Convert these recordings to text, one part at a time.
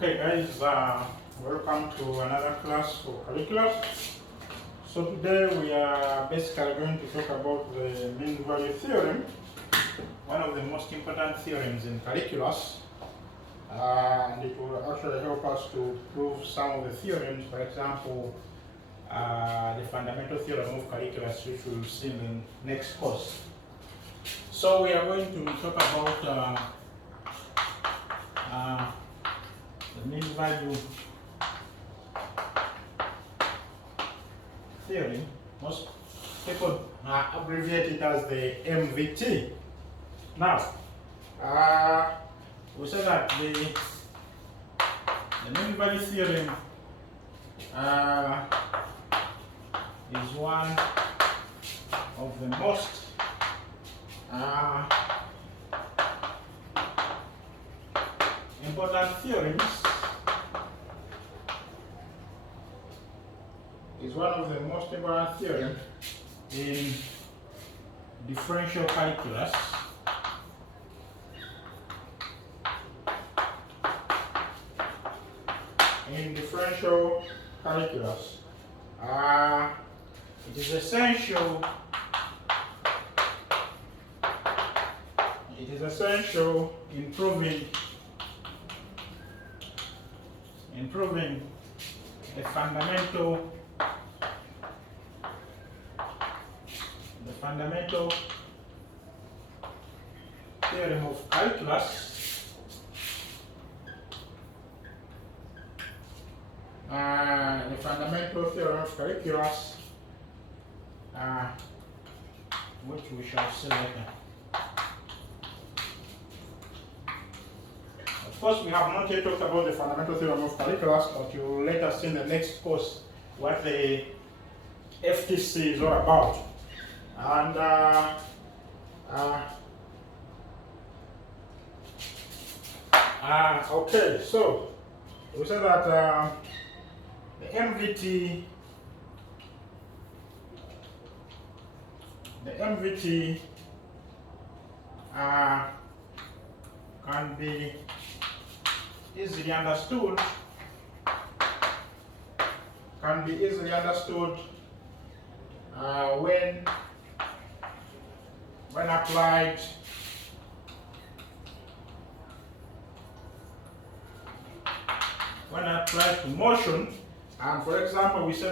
Okay guys, welcome to another class for calculus. So today we are basically going to talk about the mean value theorem, one of the most important theorems in calculus, and it will actually help us to prove some of the theorems. For example, the fundamental theorem of calculus, which we will see in the next course. So we are going to talk about the mean value theorem. Most people abbreviate it as the MVT. Now, we say that the mean value theorem is one of the most important theorems. Is one of the most important theorems in differential calculus. In differential calculus, it is essential. It is essential in proving the fundamental theorem of calculus, the fundamental theorem of calculus, which we shall see later. Of course, we have not yet talked about the fundamental theorem of calculus, but you will later see in the next course what the FTC is all about. And okay, so we say that the MVT can be easily understood. When applied to motion. And for example, we say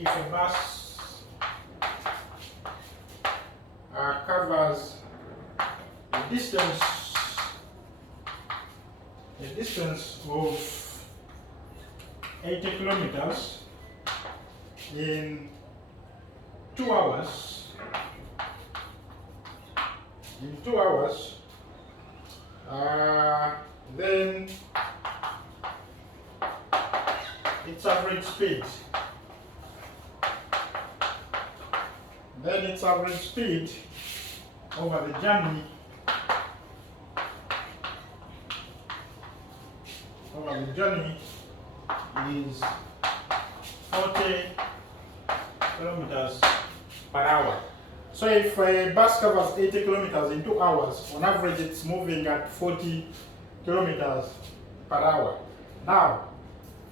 if a bus covers a distance of 80 kilometers in 2 hours. Then its average speed over the journey is 40 kilometers per hour. So if a bus covers 80 kilometers in 2 hours, on average it's moving at 40 kilometers per hour. Now,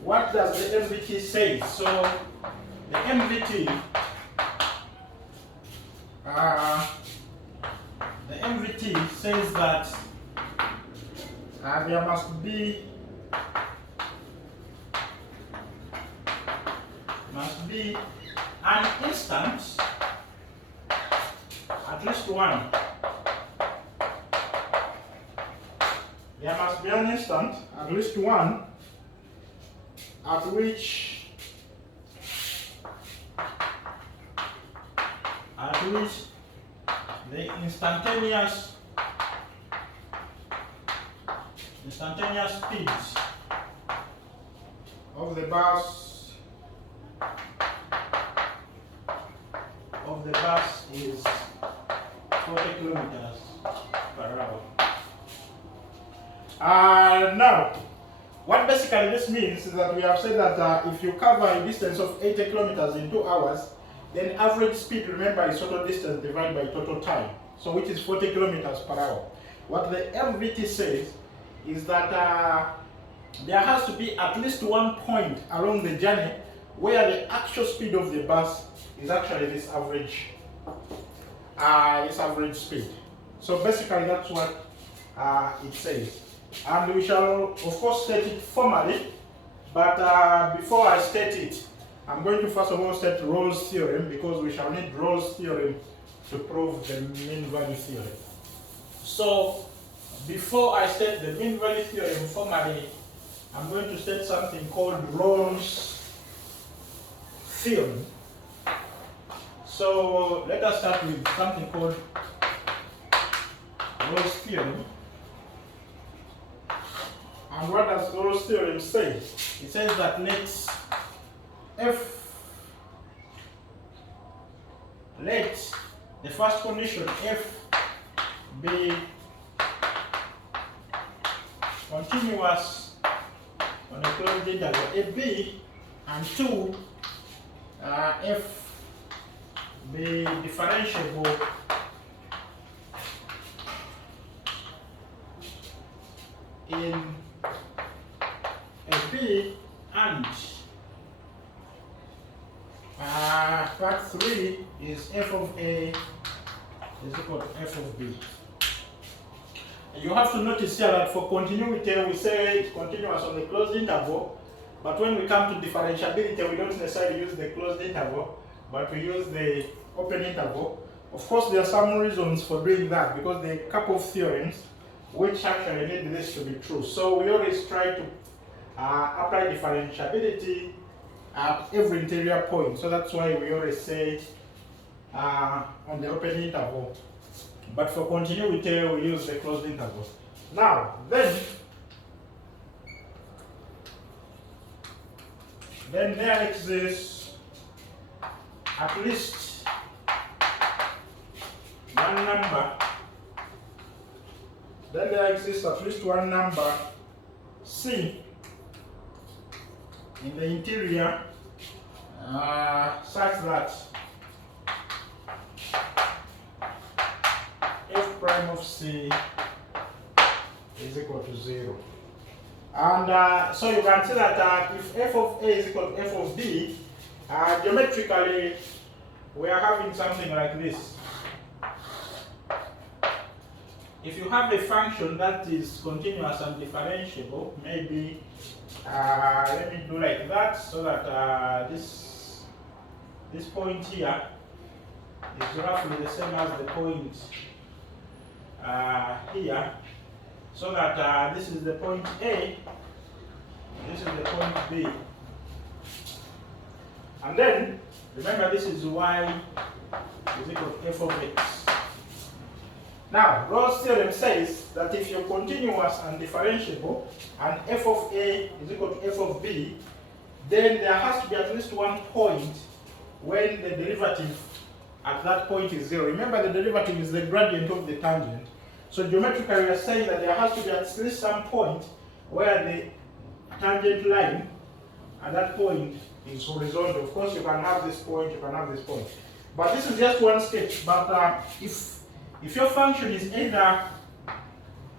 what does the MVT say? So the MVT says that there must be an instant, at least one. There must be an instant, at least one, at which the instantaneous speeds of the bus is 40 kilometers per hour. Now, what basically this means is that we have said that if you cover a distance of 80 kilometers in 2 hours, then average speed, remember, is total distance divided by total time, so which is 40 kilometers per hour. What the MVT says is that there has to be at least one point along the journey where the actual speed of the bus is actually this average speed. So basically that's what it says. And we shall of course state it formally, but before I state it, I'm going to first of all state Rolle's theorem, because we shall need Rolle's theorem to prove the mean value theorem. So before I state the mean value theorem formally, I'm going to state something called Rolle's theorem. So let us start with something called Rolle's theorem. And what does Rolle's theorem say? It says that let the first condition f be continuous on a closed interval AB, and 2, f be differentiable in AB, and part 3 is f of A is equal to f of B. You have to notice here that for continuity we say it's continuous on the closed interval, but when we come to differentiability we don't necessarily use the closed interval, but we use the open interval. Of course there are some reasons for doing that, because there are a couple of theorems which actually need this to be true. So we always try to apply differentiability at every interior point. So that's why we always say on the open interval. But for continuity, we use the closed interval. Now, then there exists at least one number. Then there exists at least one number C in the interior such that f prime of C is equal to 0. And so you can see that if f of A is equal to f of B, geometrically we are having something like this. If you have a function that is continuous and differentiable, maybe let me do like that, so that this point here is roughly the same as the point here, so that this is the point A, this is the point B, and then remember this is y is equal to f of x. Now, Rolle's theorem says that if you're continuous and differentiable and f of A is equal to f of B, then there has to be at least one point when the derivative at that point is 0. Remember, the derivative is the gradient of the tangent. So geometrically we are saying that there has to be at least some point where the tangent line at that point is horizontal. Of course, you can have this point, you can have this point. But this is just one step. But if your function is either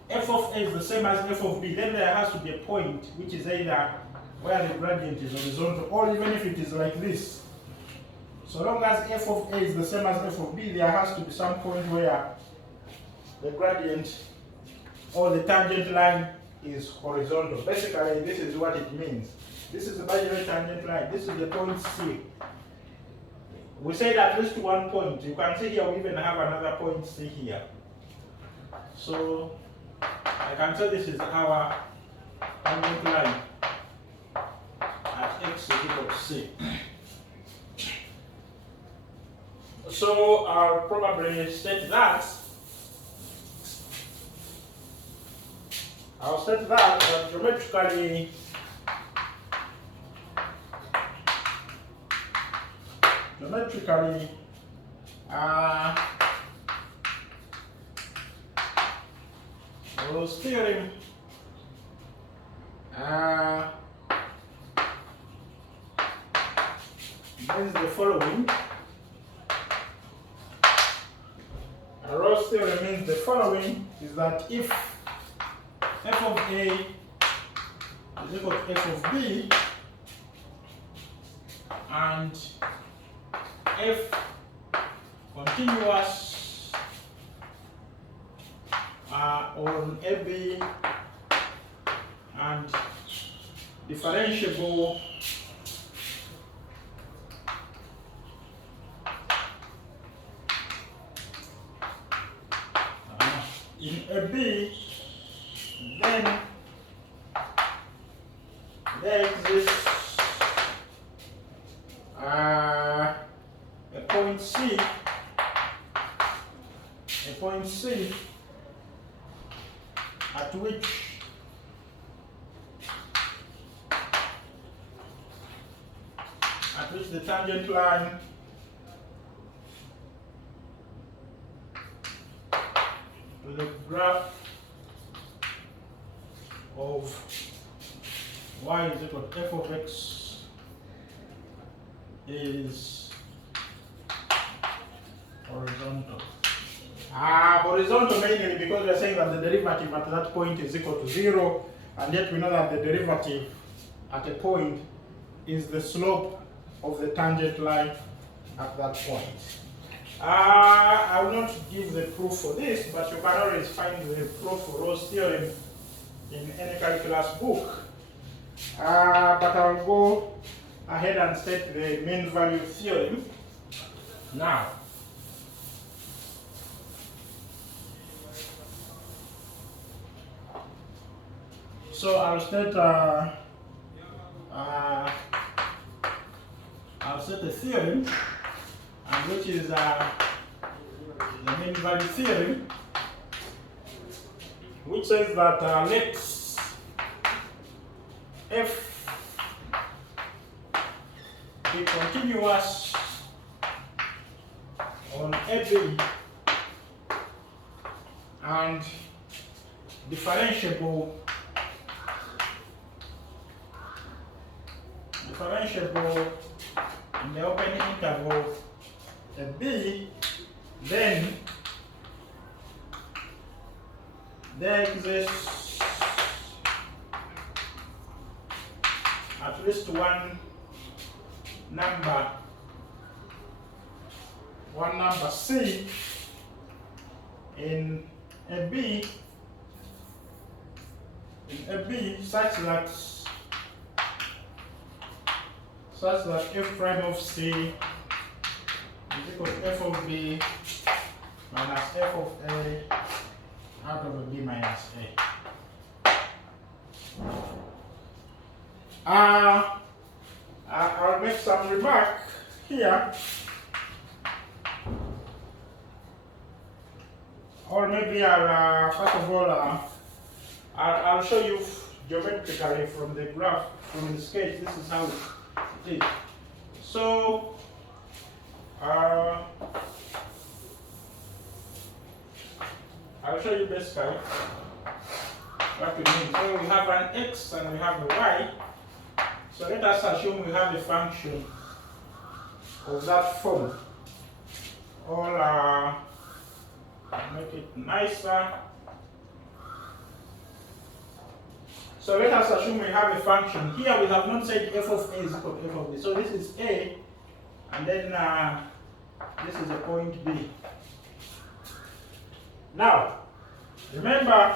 f of A is the same as f of B, then there has to be a point which is either where the gradient is horizontal, or even if it is like this. So long as f of A is the same as f of B, there has to be some point where the gradient or the tangent line is horizontal. Basically, this is what it means. This is the imaginary tangent line. This is the point C. We said at least one point. You can see here we even have another point C here. So I can say this is our tangent line at x is equal to C. So I'll probably state that. I'll state that geometrically Rolle's theorem means the following. Rolle's theorem means the following is that if f of A is equal to f of b, and f continuous on AB and differentiable in AB, then there exists a point C, at which the tangent line to the graph of y is equal to f of x is horizontal. Horizontal mainly because we are saying that the derivative at that point is equal to 0, and yet we know that the derivative at a point is the slope of the tangent line at that point. I will not give the proof for this, but you can always find the proof for Rolle's theorem in any calculus book. But I'll go ahead and state the mean value theorem now. So I'll state the theorem, and which is the mean value theorem, which says that let f be continuous on AB and differentiable in the open interval B, then there exists at least one number C in a B such that f prime of C is equal to f of B minus f of A out of B minus A. I'll make some remark here, or maybe I'll first of all I'll show you geometrically from the graph, from the sketch. This is how it is. So I'll show you basically what we mean. So we have an x and we have a y. So let us assume we have a function of that form. Or make it nicer. So let us assume we have a function. Here we have not said f of A is equal to f of B. So this is A, and then this is a point B. Now, remember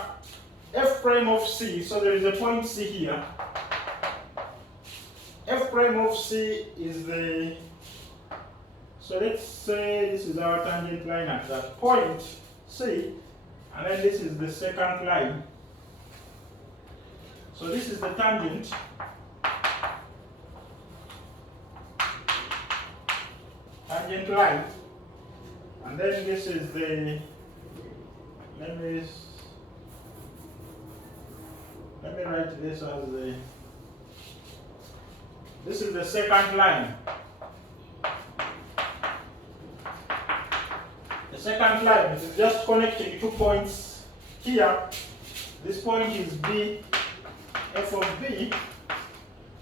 f prime of C, so there is a point C here. F prime of C is the, so let's say this is our tangent line at that point C, and then this is the second line. So this is the tangent. Line, and then this is the, let me write this as the, this is the second line. The second line is just connecting 2 points here. This point is B, f of B,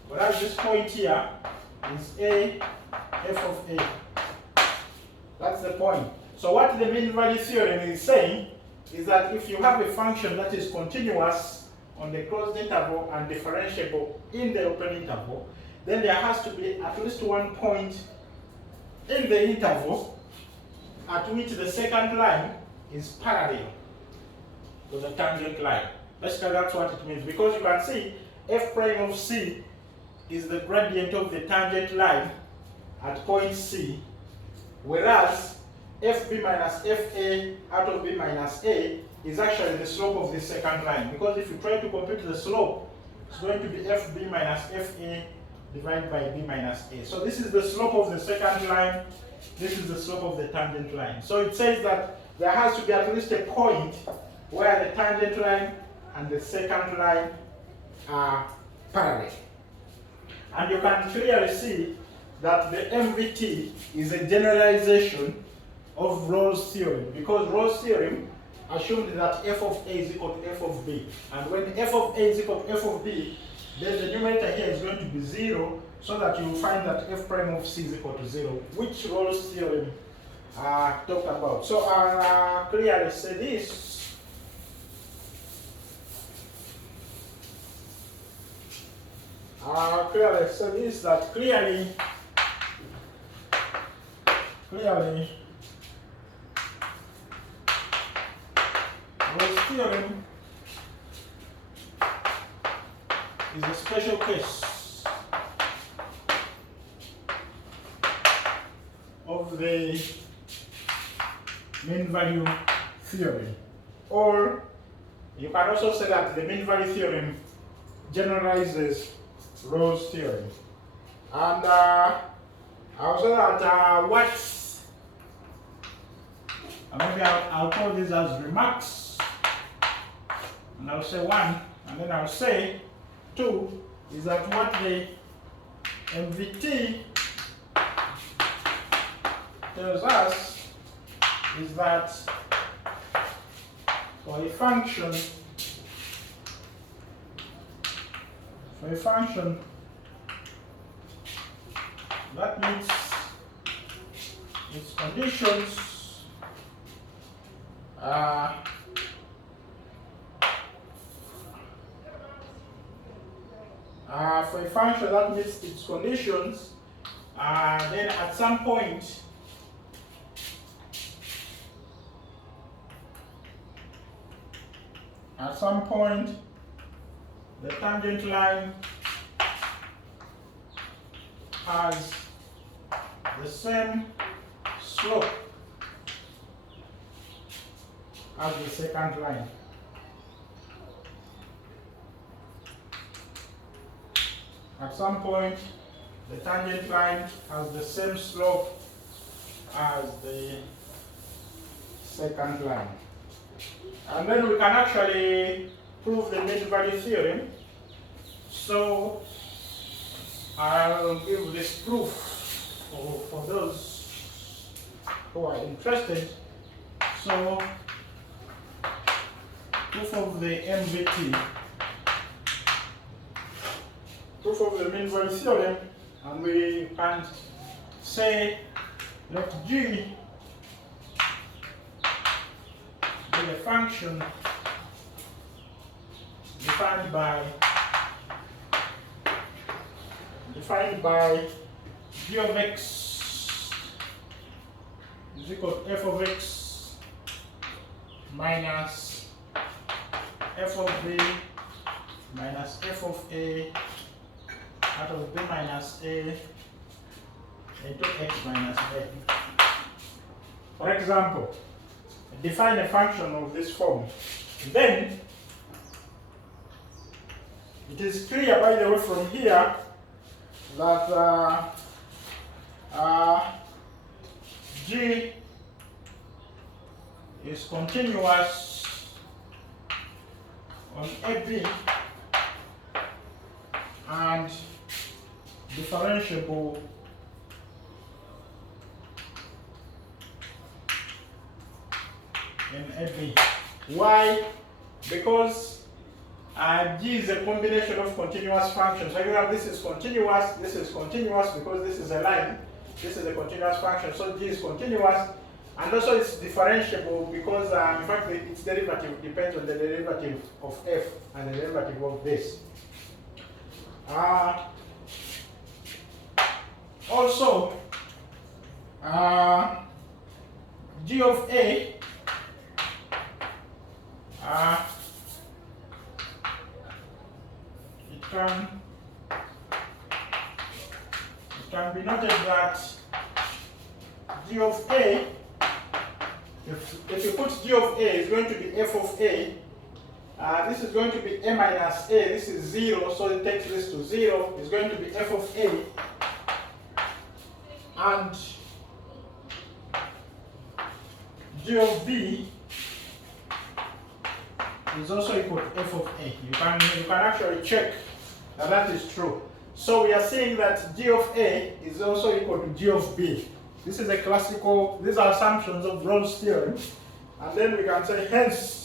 whereas this point here is A, f of A. That's the point. So what the mean value theorem is saying is that if you have a function that is continuous on the closed interval and differentiable in the open interval, then there has to be at least one point in the interval at which the second line is parallel to the tangent line. Basically, that's what it means, because you can see f prime of c is the gradient of the tangent line at point C, whereas fb minus fa out of b minus a is actually the slope of the second line, because if you try to compute the slope, it's going to be fb minus fa divided by b minus a. So this is the slope of the second line, this is the slope of the tangent line. So it says that there has to be at least a point where the tangent line and the second line are parallel. And you can clearly see that the MVT is a generalization of Rolle's theorem, because Rolle's theorem assumed that f of a is equal to f of b. And when f of a is equal to f of b, then the numerator here is going to be 0, so that you will find that f prime of c is equal to 0, which Rolle's theorem talked about. So I'll clearly say this. Clearly say this, that clearly Rolle's theorem is a special case of the mean value theorem, or you can also say that the mean value theorem generalizes Rolle's theorem. And I'll say that maybe I'll call this as remarks, and I'll say 1, and then I'll say 2 is that what the MVT tells us is that for a function that meets its conditions, for a function that meets its conditions, then at some point the tangent line has the same slope as the second line. At some point, the tangent line has the same slope as the second line. And then we can actually prove the mean value theorem. So I'll give this proof for those who are interested. So, proof of the MVT, proof of the mean value theorem, and we can say let G be a function defined by g of x is equal to f of x minus f of b minus f of a out of b minus a into x minus a. For example, define a function of this form. Then it is clear, by the way, from here that G is continuous on AB and differentiable in AB. Why? Because G is a combination of continuous functions. For example, this is continuous because this is a line, this is a continuous function, so G is continuous. And also it's differentiable because in fact its derivative depends on the derivative of f and the derivative of this. Also, g of a it can be noted that g of a, if you put g of a, is going to be f of a. This is going to be a minus a. This is 0, so it takes this to 0. It's going to be f of a. And g of b is also equal to f of a. You can actually check that that is true. So we are saying that g of a is also equal to g of b. This is a classical, these are assumptions of Rolle's theorem. And then we can say hence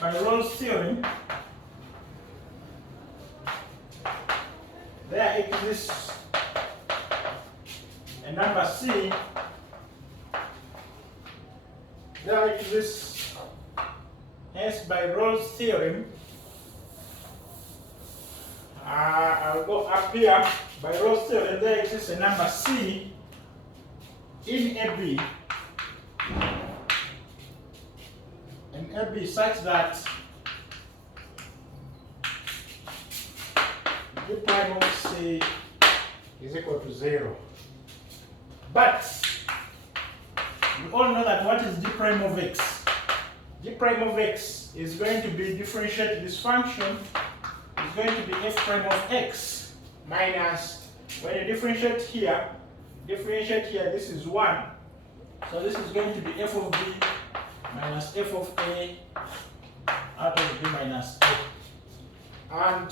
by Rolle's theorem, there exists a number c, there exists, hence by Rolle's theorem, I'll go up here, by Rolle's theorem there exists a number c in AB, AB such that g prime of c is equal to 0. But we all know that what is g prime of x? G prime of x is going to be differentiate this function is going to be f prime of x minus, when you differentiate here, this is 1. So this is going to be f of b minus f of a out of b minus a. And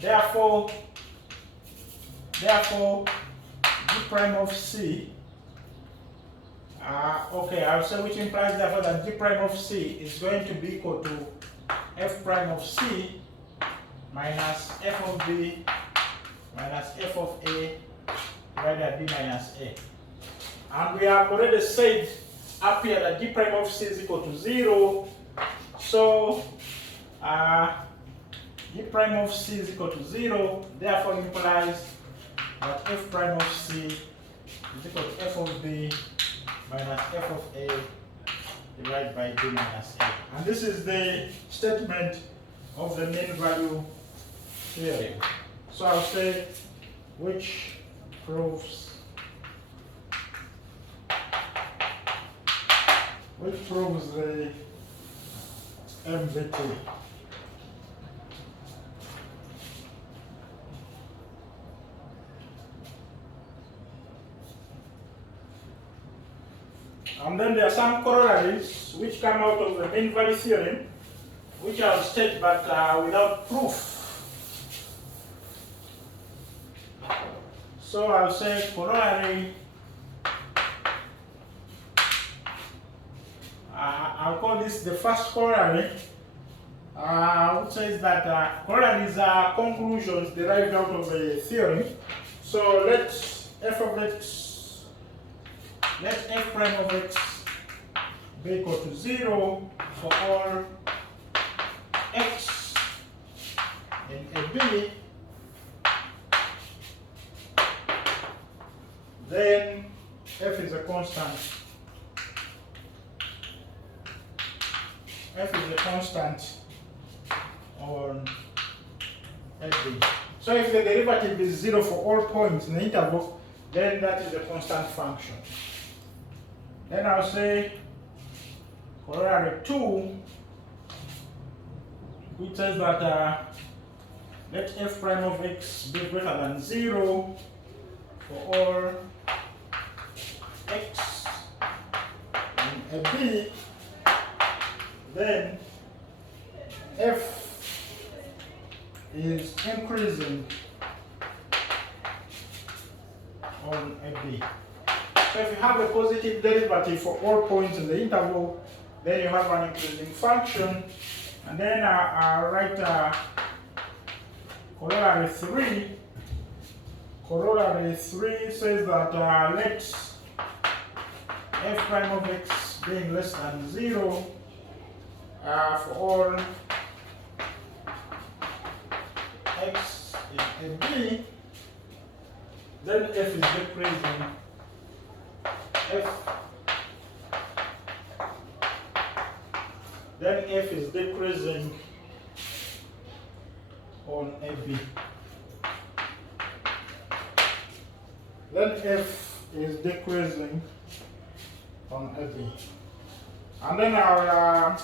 therefore g prime of c, okay, I'll say, which implies therefore that g prime of c is going to be equal to f prime of c minus f of b minus f of a divided by b minus a. And we have already said up here that g prime of c is equal to 0. So g prime of c is equal to 0, therefore implies that f prime of c is equal to f of b minus f of a divided by b minus a. And this is the statement of the mean value theorem. So I'll say which proves the MVT. And then there are some corollaries which come out of the mean value theorem, which I'll state but without proof. So I'll say corollary, I'll call this the first corollary, which says that corollaries are conclusions derived out of a theorem. So let f prime of x be equal to 0 for all x in a b, then f is a constant. F is a constant on a b. So if the derivative is 0 for all points in the interval, then that is a constant function. Then I'll say corollary 2, which says that let f prime of x be greater than 0 for all x in a b, then f is increasing on a b. So if you have a positive derivative for all points in the interval, then you have an increasing function, And then I'll write corollary 3. Corollary 3 says that let f prime of x being less than 0 for all x in a b, then f is decreasing. Then f is decreasing on AB. Then f is decreasing on AB. And then I'll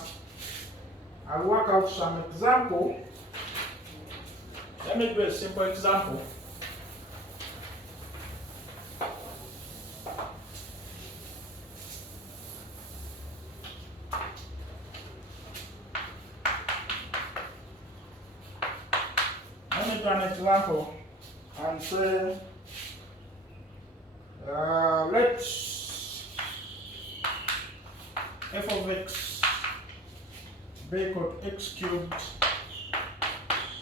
work out some example. Let me do a simple example. Let me do an example and say, let f of x be equal to x cubed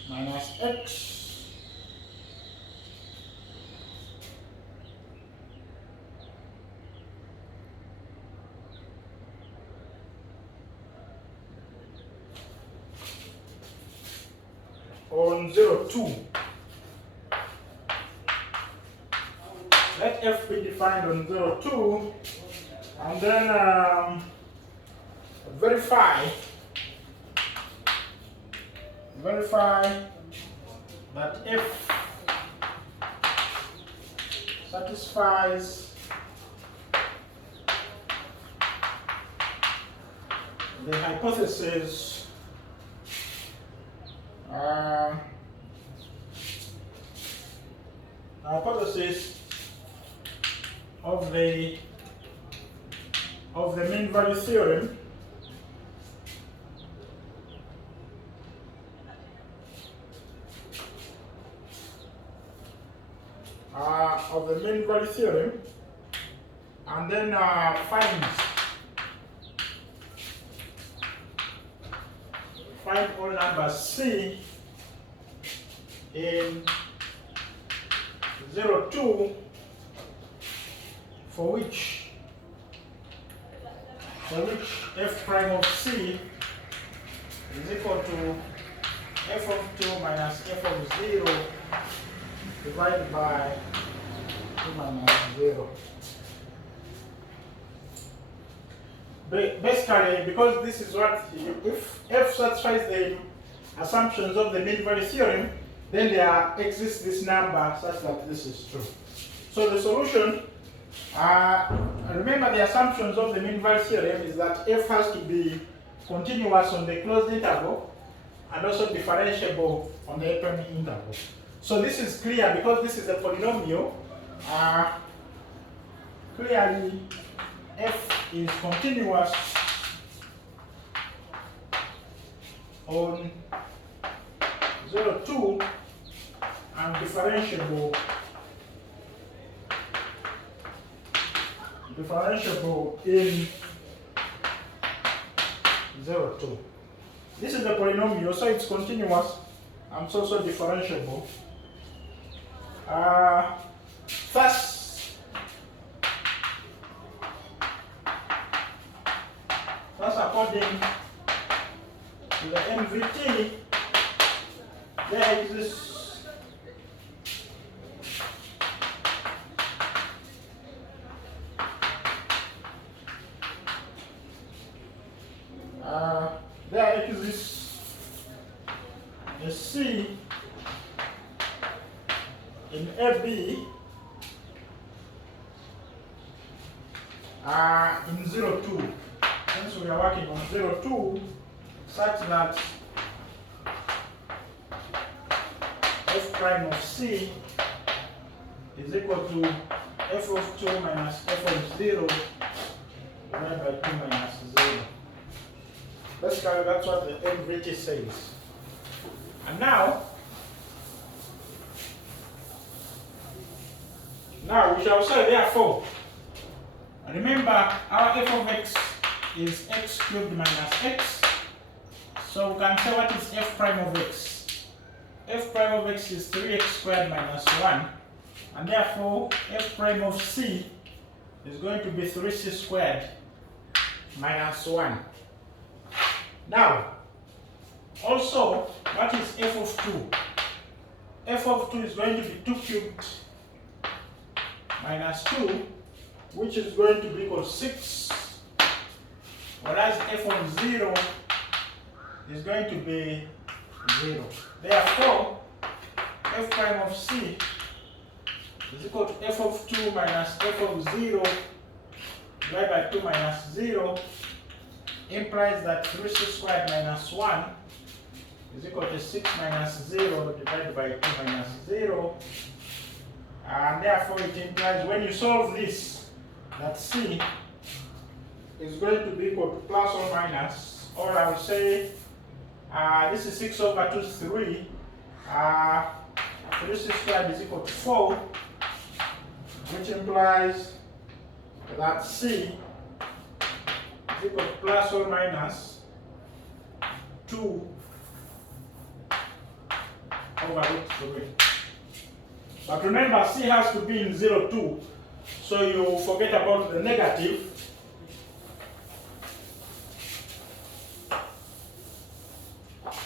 minus x on 0, 2. Let f be defined on 0, 2, and then verify that f satisfies the hypothesis of the mean value theorem and then find all numbers c in 0, 2 for which f prime of c is equal to f of 2 minus f of 0 divided by 2 minus 0. Basically, because this is what, if f satisfies the assumptions of the mean value theorem, then there exists this number such that this is true. So the solution, remember the assumptions of the mean value theorem is that f has to be continuous on the closed interval and also differentiable on the open interval. So this is clear because this is a polynomial. Clearly, f is continuous on 0, 2 and differentiable in 0, 2. This is a polynomial, so it's continuous and it's also differentiable. Thus, according to the MVT, there exists a C in AB in 0, 2. Since we are working on 0, 2, such that f prime of C is equal to f of 2 minus f of 0 divided by 2 minus 0. Basically, that's what the MVT says. And now we shall say, therefore, remember our f of x is x cubed minus x. So we can say what is f prime of x. F prime of x is 3x squared minus 1, and therefore f prime of c is going to be 3c squared minus 1. Now, also, what is f of 2? F of 2 is going to be 2 cubed minus 2, which is going to be equal to 6, whereas f of 0 is going to be 0. Therefore, f prime of c is equal to f of 2 minus f of 0 divided by 2 minus 0, implies that 3c squared minus 1 is equal to 6 minus 0 divided by 2 minus 0. And therefore it implies when you solve this, that c is going to be equal to plus or minus, or I would say this is 6 over 2 is 3. 3c squared is equal to 4, which implies that c is equal to plus or minus 2 over root 3. But remember, c has to be in 0, 2, so you forget about the negative.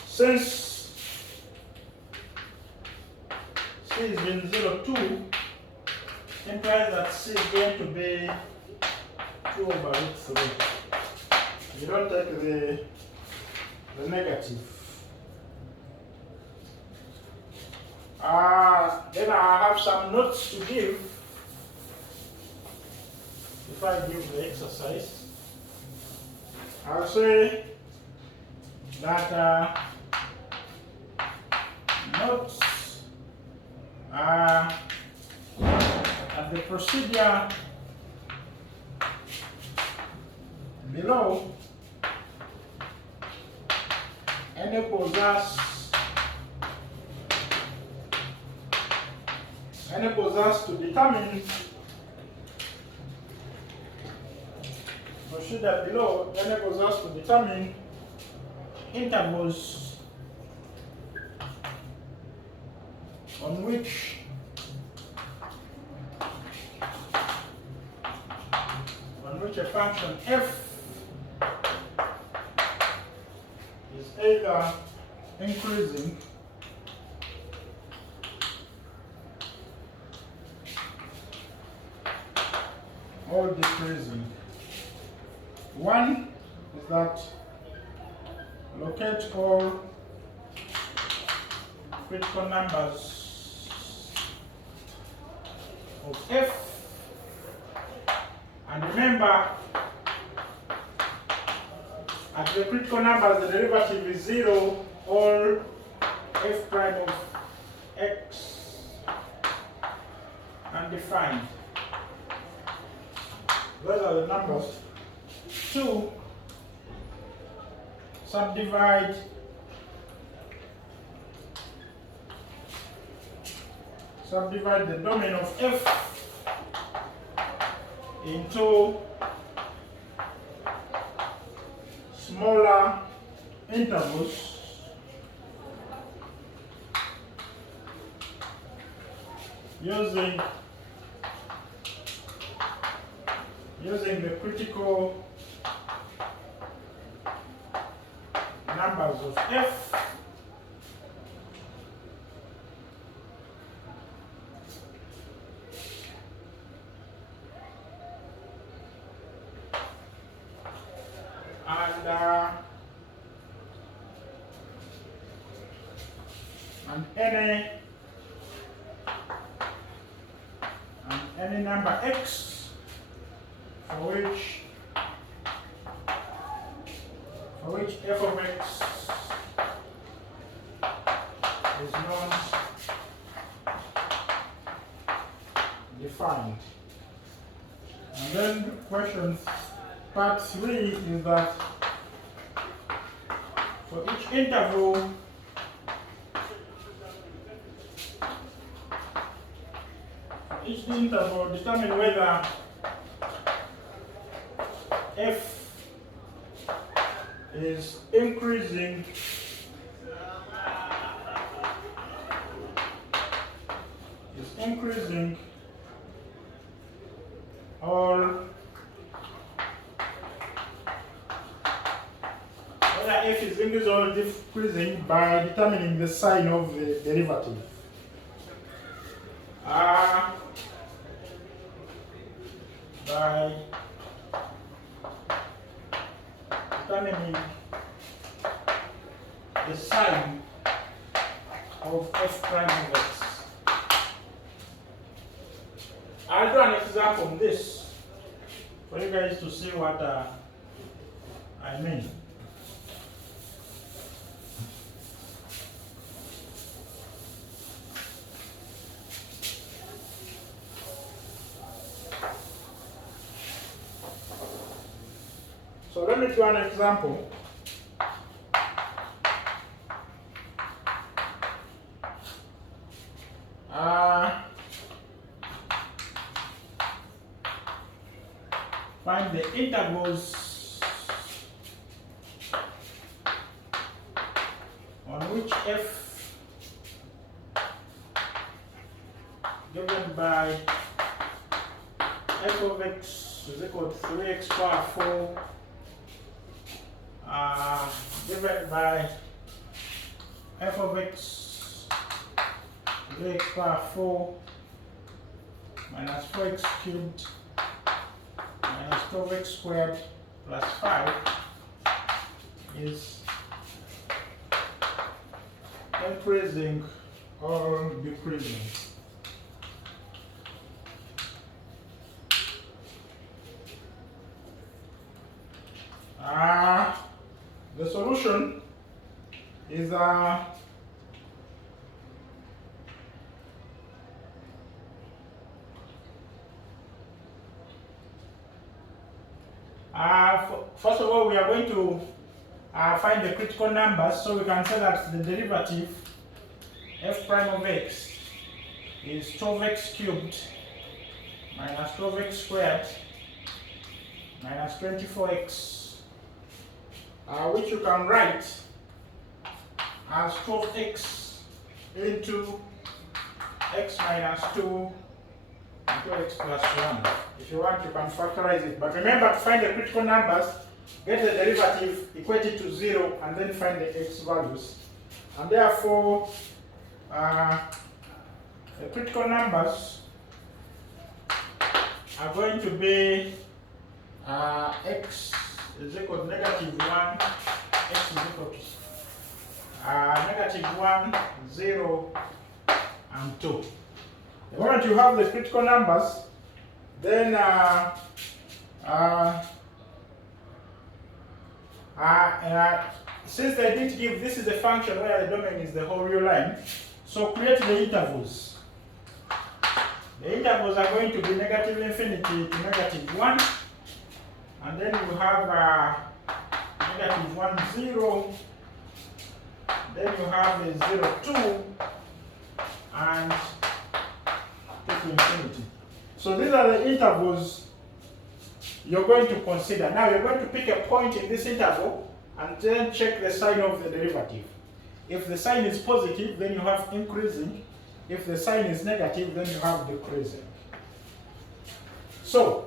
Since c is in 0, 2, implies that c is going to be 2 over root 3. You don't take the negative. Then I have some notes to give before I give the exercise. I'll say that notes at the procedure below enables us to determine procedure below enables us to determine intervals on which a function f is either increasing or decreasing. One is that locate all critical numbers of f, and remember, at the critical numbers the derivative is 0 or f prime of x undefined. Those are the numbers. 2, subdivide the domain of f into smaller intervals using the critical numbers of f and any number x for which f of x is non-defined. And then question part 3 is that for each interval determine whether f is increasing or whether f is increasing or decreasing by determining the sign of the derivative. By determining the sign of f prime of x. I'll do an example on this for you guys to see what I mean. So let me do an example. Find the intervals on which f given by f of x is equal to 3x power 4 divided by f of x 3x power 4 minus 4x cubed minus 12x squared plus 5 is increasing or decreasing. The solution is first of all, we are going to find the critical numbers, so we can say that the derivative f prime of x is 12x cubed minus 12x squared minus 24x, which you can write as 12x into x minus 2 into x plus 1. If you want, you can factorize it. But remember, to find the critical numbers, get the derivative, equate it to 0, and then find the x values. And therefore, the critical numbers are going to be x is equal to negative 1, x is equal to negative 1, 0, and 2. The moment you have the critical numbers, then since they didn't give, this is a function where the domain is the whole real line, so create the intervals. The intervals are going to be negative infinity to negative 1, and then you have negative 1, 0, then you have a 0, 2, and 2 to infinity. So these are the intervals you're going to consider. Now you're going to pick a point in this interval and then check the sign of the derivative. If the sign is positive, then you have increasing. If the sign is negative, then you have decreasing. So,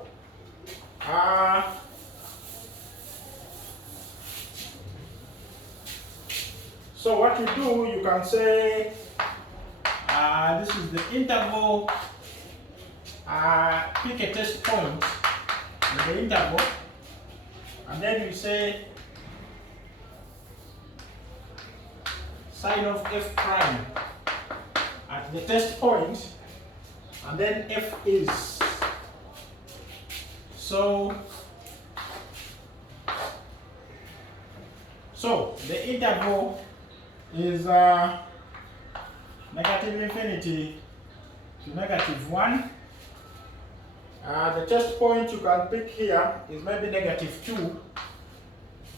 what you do, you can say this is the interval. Pick a test point in the interval, and then you say sign of f prime at the test point, and then f is. So the interval is negative infinity to negative 1. The test point you can pick here is maybe negative 2.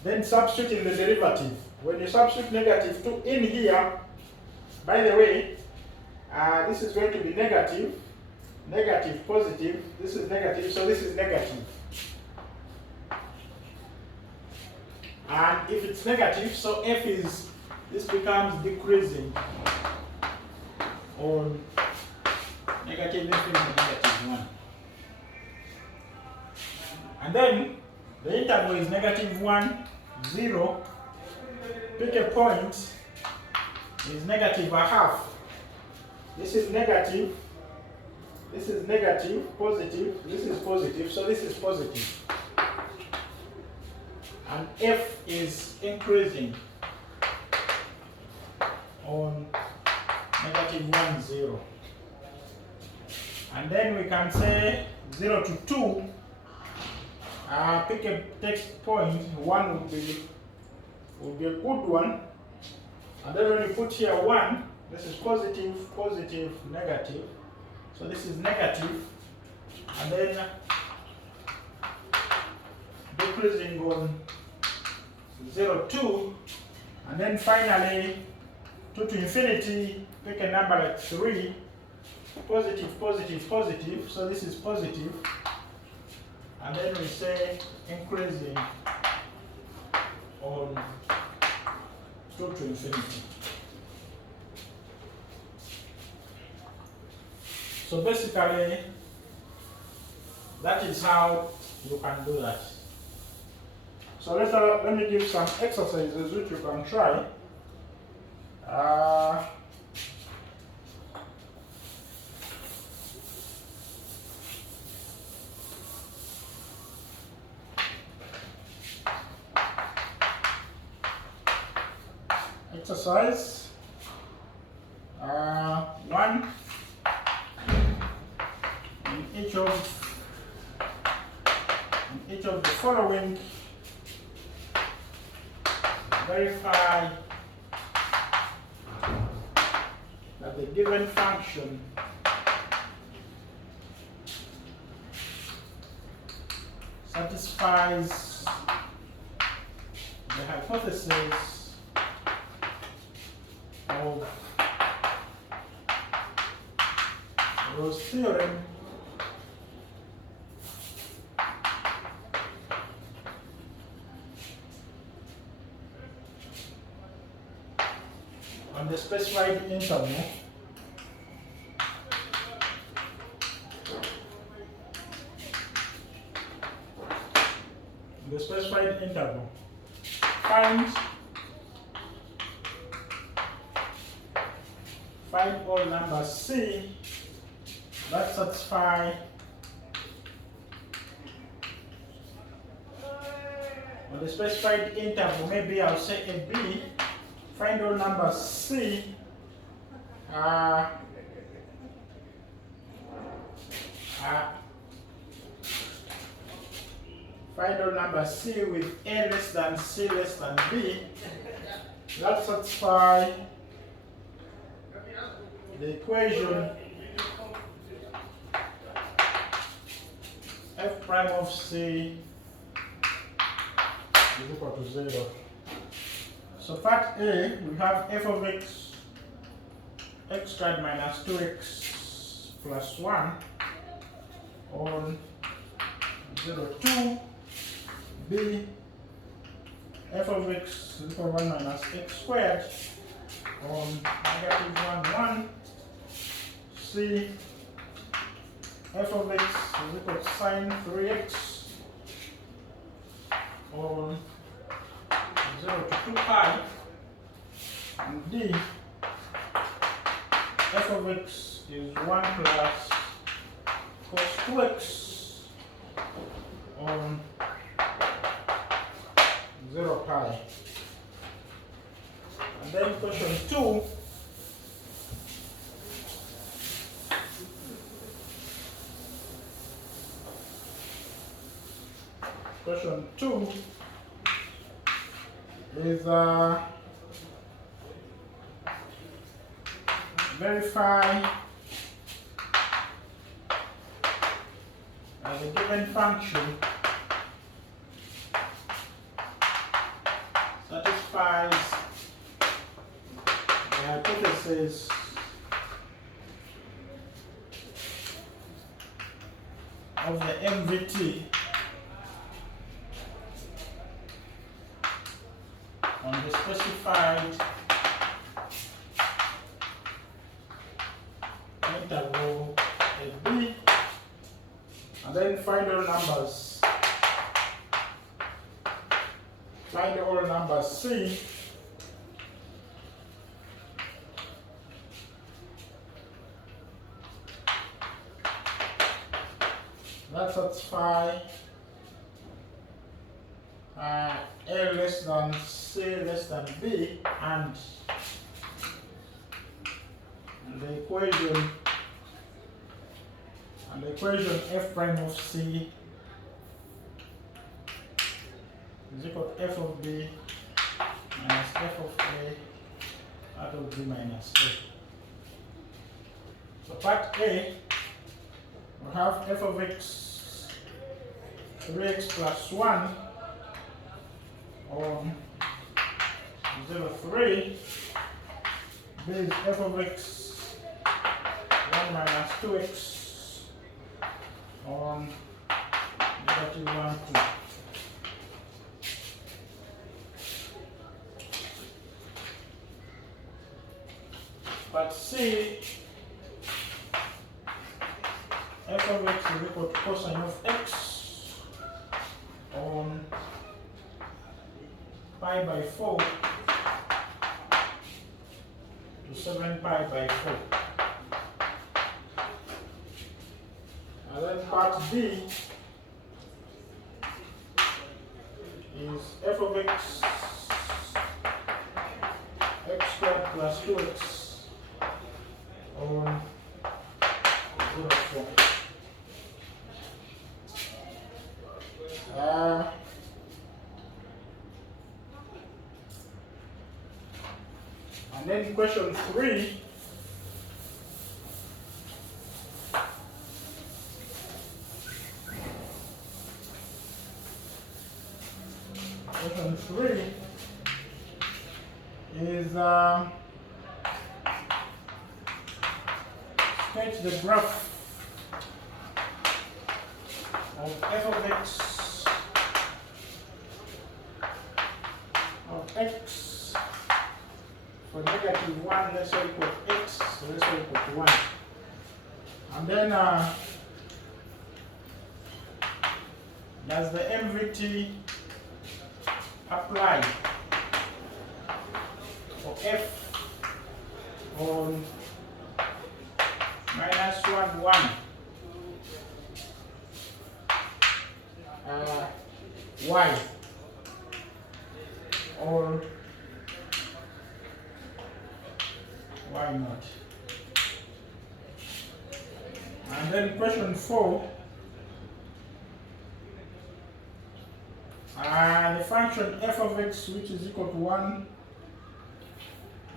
Then substitute in the derivative. When you substitute negative 2 in here, by the way, this is going to be negative, negative, positive. This is negative, so this is negative. And if it's negative, so f is, this becomes decreasing on negative infinity to negative 1. And then the interval is negative 1, 0. Pick a point, is negative a half. This is negative, this is negative, positive, this is positive, so this is positive. And f is increasing on negative 1, 0. And then we can say 0 to 2, pick a text point, 1 would be a good one. And then when you put here 1, this is positive, positive, negative. So this is negative. And then decreasing on 0, 2. And then finally 2 to infinity, pick a number like 3. Positive, positive, positive. So this is positive. And then we say increasing on 2 to infinity. So basically, that is how you can do that. So let me give some exercises which you can try. Exercise 1. In each of the following, verify that the given function satisfies the hypothesis of Rolle's theorem on the specified interval find all numbers C that satisfy on the specified interval. Maybe I'll say a B. Find all numbers C find all numbers C with A less than C less than B that satisfy the equation f prime of C is equal to 0. So part A, we have f of x squared minus 2x plus 1 on 0, 2. B, f of x is equal to 1 minus x squared on negative 1, 1. C, f of x is equal to sine 3x on 0 to 2 pi. And D, f of x is 1 plus cos 2x on 0 pi. And then question 2. Question 2 is verify the given function satisfies the hypothesis of the MVT or a B, and then find all numbers. Find all numbers C that satisfy A less than C less than B, and the equation f prime of C is equal to f of B minus f of A out of B minus A. So part A, we have f of x 3x plus 1 on 0, 3. B is f of x 1 minus 2x on negative 1, 2. But C, f of x is equal to cosine of x on pi by 4 to 7 pi by 4. And then part B is f of x squared plus 2x on 0, 4. And then question 3, is sketch the graph of f of x for negative 1 less or equal to x less or equal to 1. And then does the MVT apply for f on minus 1, 1 y, or why not? And then question 4, the function f of x, which is equal to 1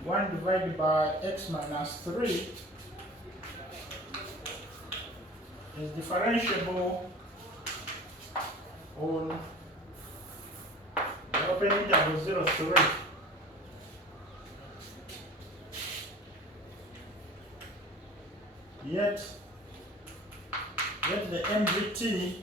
divided by x minus 3, is differentiable on the open interval 0, 3. Yet the MVT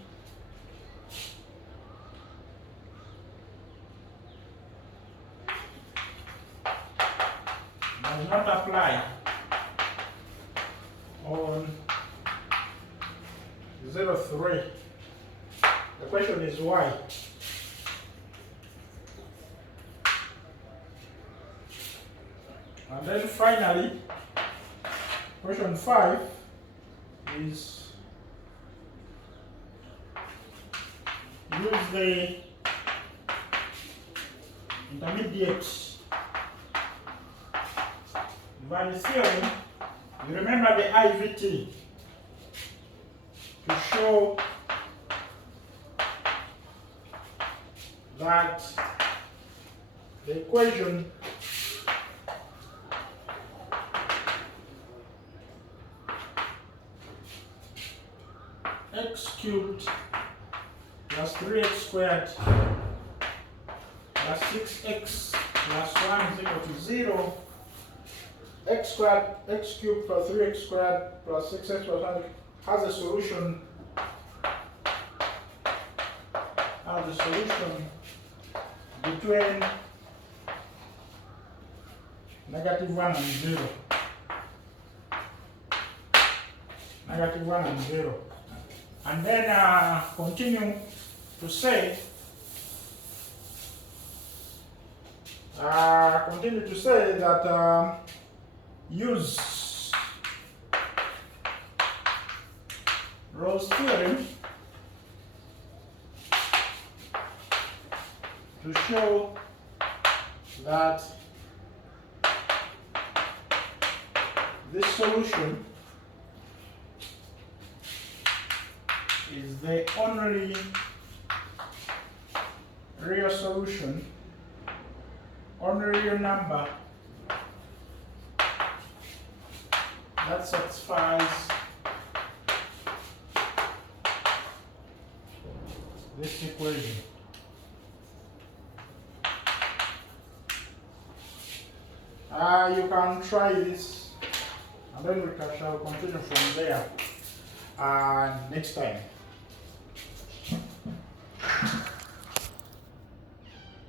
does not apply on 0, 3. The question is why? And then finally, question 5 is use the intermediate value theorem. You remember the IVT to show that the equation x cubed plus 3x squared plus 6x plus 1 is equal to 0. X squared, x cubed plus 3x squared plus 6x plus 1 has a solution. Between negative 1 and 0. negative 1 and 0. And then continue to say that use Rolle's theorem to show that this solution is the only real solution, only real number that satisfies this equation. You can try this, and then we shall continue from there next time.